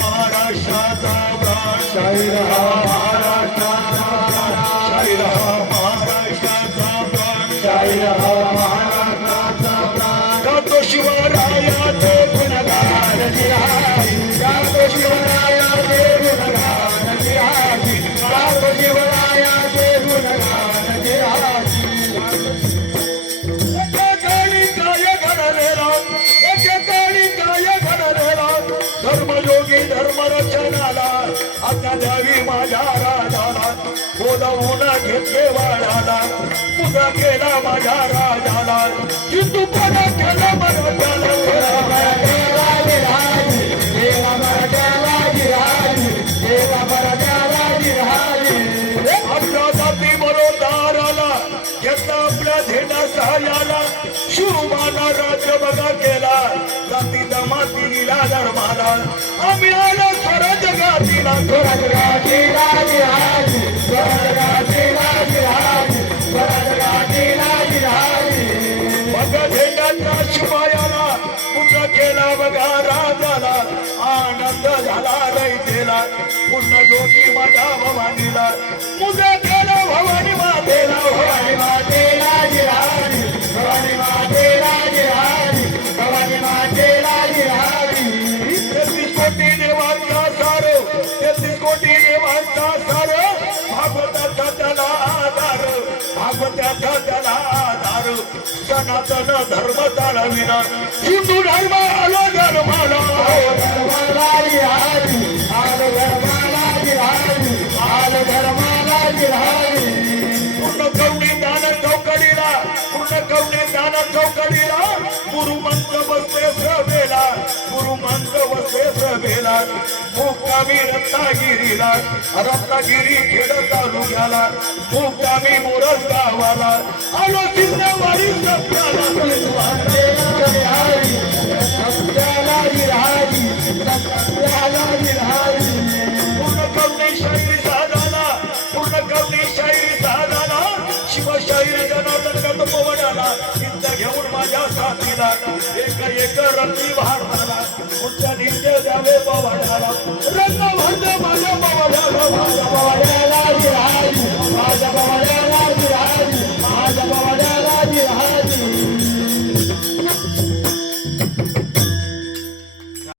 महाराष्ट्राचा प्राण शाही रहा महाराष्ट्राचा प्राण शाही रहा महाराष्ट्राचा प्राण शाही रहा महाराष्ट्राचा प्राण गातो शिवरायाचे गुणगान निराजी गातो शिवरायाचे गुणगान निराजी गातो शिवरायाचे गुणगान निराजी धर्मयोगी धर्मरक्षणाला आता द्यावी माझ्या राजाला बोलावून घेतले वाड्याला पूजा केला माझ्या राजाला हिंदूपणा केला आपल्या जाती बरोदाराला घेतला आपल्या धेना सहाय्याला शिवमाना राज्य बघा केला जाती जमातीला धर्माला आम्ही आलो स्वराज गातीला स्वराज गातीला निराजी स्वराज गातीला निराजी स्वराज गातीला निराजी बघा धेंडाच्या शिवायाला पुन्हा केला बघा राजाला आनंद झाला रैतेला पुन्हा योगी माझ्या भवानीला मुजा केला भवानी मातेला भवानी मातेला निराजी भवानी मातेला निराजी भवानी मातेला निराजी 33 कोटी देवांचा सार 33 कोटी देवांचा सार भागवताचा त्याला आधार भागवताचा त्याला आधार सनातन धर्म चालविना हिंदू धर्म आलो धर्माला धर्माला निराजी आलो धर्माला निराजी आलो धर्माला निराजी पूर्ण कवडी दान चौकडीला पूर्ण कवडी दान चौकडीला गुरुमंत्र बसते सभेला गुरुमंत्र बसते सभेला मुक्कामी रत्नागिरीला रत्नागिरी खेड तालुक्याला मुक्कामी मोरज गावाला आलो सिंधवाडी सप्ताला सत्याला निराजी सत्याला निराजी पूर्ण कवडी शाहिरी साधाना पूर्ण कवडी शाहिरी साधाना शिवशाहीर जनार्दन पवनाला चिंत घेऊन माझ्या साथीला एक रंगी भारताला उच्च नित्य द्यावे पवनाला रंग भरले माझ्या पवनाला